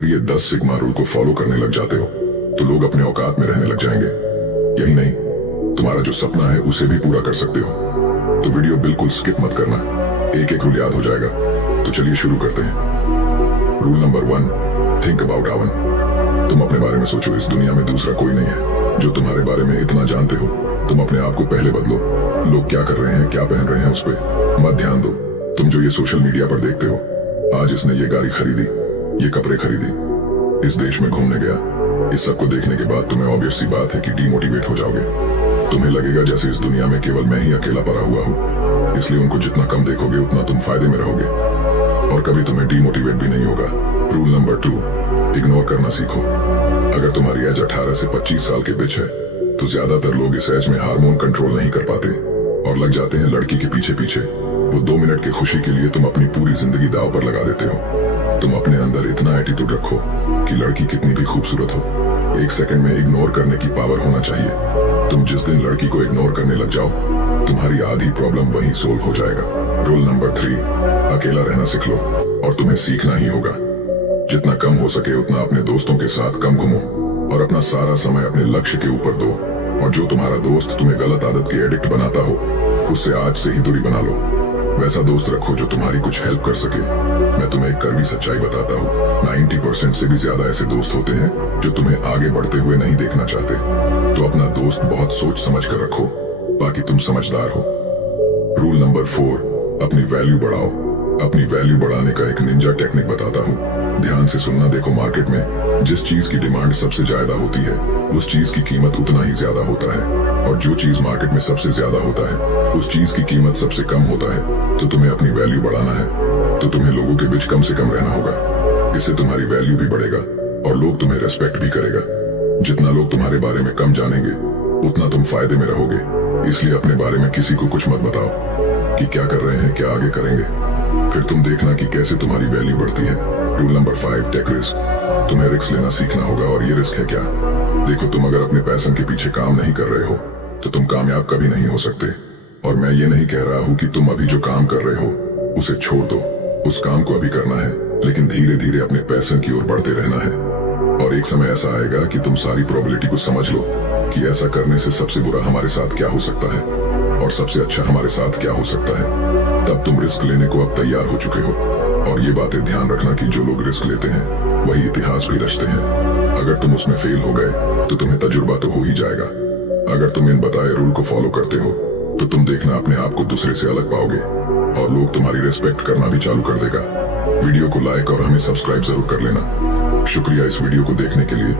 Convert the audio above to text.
ये 10 sigma rule को follow करने लग जाते हो तो लोग अपने औकात में रहने लग जाएंगे। यही नहीं, तुम्हारा जो सपना है उसे भी पूरा कर सकते हो। तो वीडियो बिल्कुल स्किप मत करना, एक एक रूल याद हो जाएगा। तो चलिए शुरू करते हैं। रूल नंबर 1, थिंक अबाउट आवन। तुम अपने बारे में सोचो, इस दुनिया में दूसरा कोई नहीं है जो तुम्हारे बारे में इतना जानते हो। तुम अपने आप को पहले बदलो। लोग क्या कर रहे हैं, क्या पहन रहे हैं, उस पर मत ध्यान दो। तुम जो ये सोशल मीडिया पर देखते हो, आज इसने ये गाड़ी खरीदी, ये कपड़े खरीदी, इस देश में घूमने गया, इस सब को देखने के बाद तुम्हें ऑब्वियस सी बात है कि डीमोटिवेट हो जाओगे। तुम्हें लगेगा जैसे इस दुनिया में केवल मैं ही अकेला पड़ा हुआ हूँ। इसलिए उनको जितना कम देखोगे उतना तुम फायदे में रहोगे और कभी तुम्हें डीमोटिवेट भी नहीं होगा। रूल नंबर 2, इग्नोर करना सीखो। अगर तुम्हारी एज 18 से 25 साल के बीच है तो ज्यादातर लोग इस एज में हार्मोन कंट्रोल नहीं कर पाते और लग जाते हैं लड़की के पीछे पीछे। वो 2 मिनट की खुशी के लिए तुम अपनी पूरी जिंदगी दांव पर लगा देते हो। तुम अपने अंदर इतना एटीट्यूड रखो कि लड़की कितनी भी खूबसूरत हो, 1 सेकंड में इग्नोर करने की पावर होना चाहिए। तुम जिस दिन लड़की को इग्नोर करने लग जाओ, तुम्हारी आधी प्रॉब्लम वहीं सोल्व हो जाएगा। रूल नंबर 3, अकेला रहना सीख लो और तुम्हें सीखना ही होगा। जितना कम हो सके उतना अपने दोस्तों के साथ कम घूमो और अपना सारा समय अपने लक्ष्य के ऊपर दो। और जो तुम्हारा दोस्त तुम्हें गलत आदत के एडिक्ट बनाता हो, उससे आज से ही दूरी बना लो। वैसा दोस्त रखो जो तुम्हारी कुछ हेल्प कर सके। मैं तुम्हें एक कड़वी सच्चाई बताता हूँ, 90% से भी ज्यादा ऐसे दोस्त होते हैं जो तुम्हें आगे बढ़ते हुए नहीं देखना चाहते। तो अपना दोस्त बहुत सोच समझ कर रखो, बाकी तुम समझदार हो। रूल नंबर 4, अपनी वैल्यू बढ़ाओ। अपनी वैल्यू बढ़ाने का एक निंजा टेक्निक बताता हूँ, ध्यान से सुनना। देखो, मार्केट में जिस चीज की डिमांड सबसे ज्यादा होती है उस चीज की कीमत उतना ही ज्यादा होता है, और जो चीज मार्केट में सबसे ज्यादा होता है उस चीज की कीमत सबसे कम होता है। तो तुम्हें अपनी वैल्यू बढ़ाना है तो तुम्हें लोगों के बीच कम से कम रहना होगा। इससे तुम्हारी वैल्यू भी बढ़ेगा और लोग तुम्हें रेस्पेक्ट भी करेगा। जितना लोग तुम्हारे बारे में कम जानेंगे उतना तुम फायदे में रहोगे। इसलिए अपने बारे में किसी को कुछ मत बताओ कि क्या कर रहे हैं, क्या आगे करेंगे। फिर तुम देखना कि कैसे तुम्हारी वैल्यू बढ़ती है। Rule number 5, take risk. तुम्हें रिस्क लेना सीखना होगा। और ये रिस्क है क्या? देखो, तुम अगर अपने पैशन के पीछे काम नहीं कर रहे हो तो तुम कामयाब कभी नहीं हो सकते। और मैं ये नहीं कह रहा हूँ कि तुम अभी जो काम कर रहे हो उसे छोड़ दो। उस काम को अभी करना है, लेकिन धीरे धीरे अपने पैशन की ओर बढ़ते रहना है। और एक समय ऐसा आएगा कि तुम सारी प्रोबेबिलिटी को समझ लो कि ऐसा करने से सबसे बुरा हमारे साथ क्या हो सकता है और सबसे अच्छा हमारे साथ क्या हो सकता है। तब तुम रिस्क लेने को अब तैयार हो चुके हो। और ये बातें ध्यान रखना कि जो लोग रिस्क लेते हैं वही इतिहास भी रचते हैं। अगर तुम उसमें फेल हो गए तो तुम्हें तजुर्बा तो हो ही जाएगा। अगर तुम इन बताए रूल को फॉलो करते हो तो तुम देखना अपने आप को दूसरे से अलग पाओगे और लोग तुम्हारी रिस्पेक्ट करना भी चालू कर देगा। वीडियो को लाइक और हमें सब्सक्राइब जरूर कर लेना। शुक्रिया इस वीडियो को देखने के लिए।